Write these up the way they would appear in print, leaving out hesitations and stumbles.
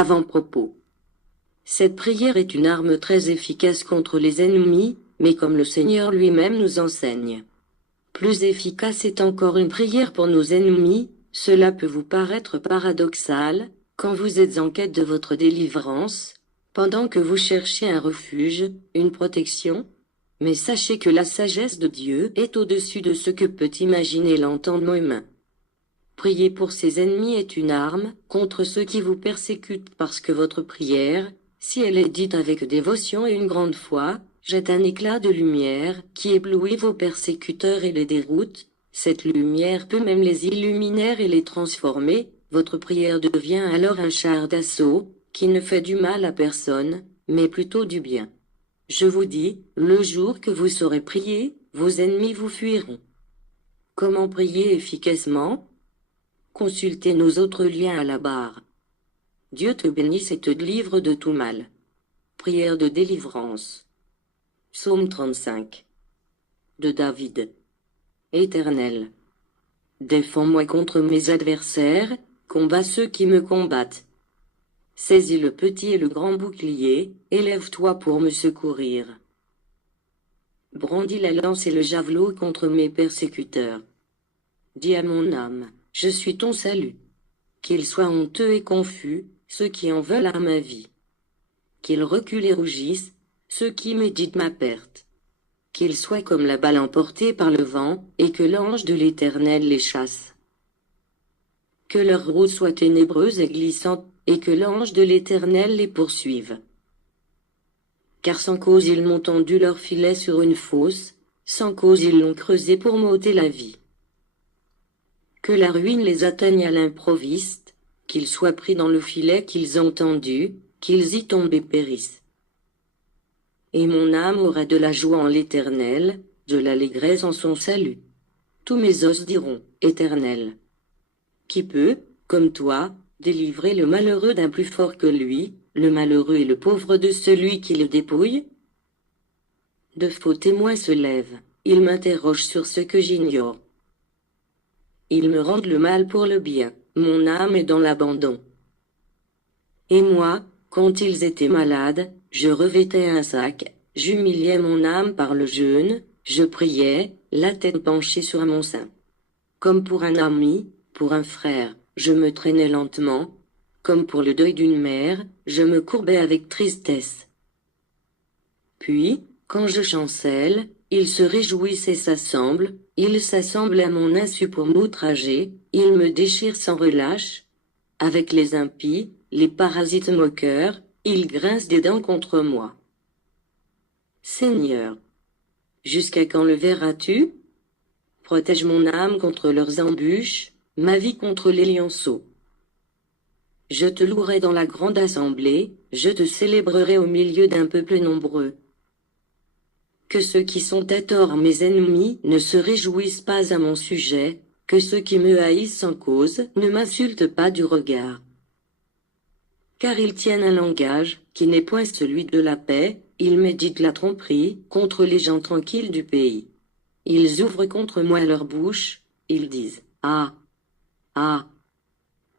Avant-propos. Cette prière est une arme très efficace contre les ennemis, mais comme le Seigneur lui-même nous enseigne. Plus efficace est encore une prière pour nos ennemis. Cela peut vous paraître paradoxal, quand vous êtes en quête de votre délivrance, pendant que vous cherchez un refuge, une protection. Mais sachez que la sagesse de Dieu est au-dessus de ce que peut imaginer l'entendement humain. Prier pour ses ennemis est une arme contre ceux qui vous persécutent parce que votre prière, si elle est dite avec dévotion et une grande foi, jette un éclat de lumière qui éblouit vos persécuteurs et les déroute. Cette lumière peut même les illuminer et les transformer. Votre prière devient alors un char d'assaut qui ne fait du mal à personne, mais plutôt du bien. Je vous dis, le jour que vous saurez prier, vos ennemis vous fuiront. Comment prier efficacement? Consultez nos autres liens à la barre. Dieu te bénisse et te délivre de tout mal. Prière de délivrance. Psaume 35. De David. Éternel, défends-moi contre mes adversaires, combats ceux qui me combattent. Saisis le petit et le grand bouclier, élève-toi pour me secourir. Brandis la lance et le javelot contre mes persécuteurs. Dis à mon âme, je suis ton salut. Qu'ils soient honteux et confus, ceux qui en veulent à ma vie. Qu'ils reculent et rougissent, ceux qui méditent ma perte. Qu'ils soient comme la balle emportée par le vent, et que l'ange de l'Éternel les chasse. Que leur route soit ténébreuse et glissante, et que l'ange de l'Éternel les poursuive. Car sans cause ils m'ont tendu leur filet sur une fosse, sans cause ils l'ont creusé pour m'ôter la vie. Que la ruine les atteigne à l'improviste, qu'ils soient pris dans le filet qu'ils ont tendu, qu'ils y tombent et périssent. Et mon âme aura de la joie en l'Éternel, de l'allégresse en son salut. Tous mes os diront, Éternel. Qui peut, comme toi, délivrer le malheureux d'un plus fort que lui, le malheureux et le pauvre de celui qui le dépouille? De faux témoins se lèvent, ils m'interrogent sur ce que j'ignore. Ils me rendent le mal pour le bien, mon âme est dans l'abandon. Et moi, quand ils étaient malades, je revêtais un sac, j'humiliais mon âme par le jeûne, je priais, la tête penchée sur mon sein. Comme pour un ami, pour un frère, je me traînais lentement, comme pour le deuil d'une mère, je me courbais avec tristesse. Puis, quand je chancelle, ils se réjouissent et s'assemblent, ils s'assemblent à mon insu pour m'outrager, ils me déchirent sans relâche. Avec les impies, les parasites moqueurs, ils grincent des dents contre moi. Seigneur, jusqu'à quand le verras-tu? Protège mon âme contre leurs embûches, ma vie contre les lionceaux. Je te louerai dans la grande assemblée, je te célébrerai au milieu d'un peuple nombreux. Que ceux qui sont à tort mes ennemis ne se réjouissent pas à mon sujet, que ceux qui me haïssent sans cause ne m'insultent pas du regard. Car ils tiennent un langage qui n'est point celui de la paix, ils méditent la tromperie contre les gens tranquilles du pays. Ils ouvrent contre moi leur bouche, ils disent « Ah! Ah! »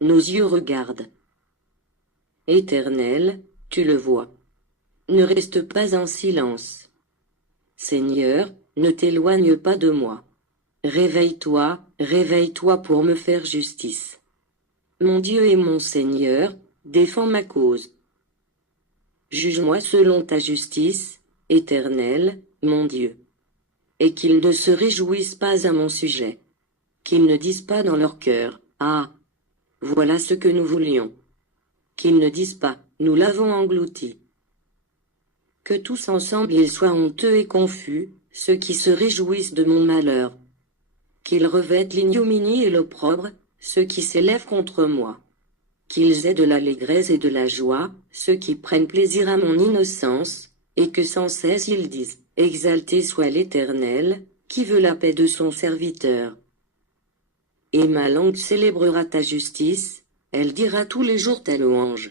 Nos yeux regardent. Éternel, tu le vois. Ne reste pas en silence. Seigneur, ne t'éloigne pas de moi. Réveille-toi, réveille-toi pour me faire justice. Mon Dieu et mon Seigneur, défends ma cause. Juge-moi selon ta justice, Éternel, mon Dieu. Et qu'ils ne se réjouissent pas à mon sujet. Qu'ils ne disent pas dans leur cœur, « Ah! Voilà ce que nous voulions. » Qu'ils ne disent pas, « Nous l'avons englouti. » Que tous ensemble ils soient honteux et confus, ceux qui se réjouissent de mon malheur. Qu'ils revêtent l'ignominie et l'opprobre, ceux qui s'élèvent contre moi. Qu'ils aient de l'allégresse et de la joie, ceux qui prennent plaisir à mon innocence, et que sans cesse ils disent, « Exalté soit l'Éternel, qui veut la paix de son serviteur. » Et ma langue célébrera ta justice, elle dira tous les jours ta louange.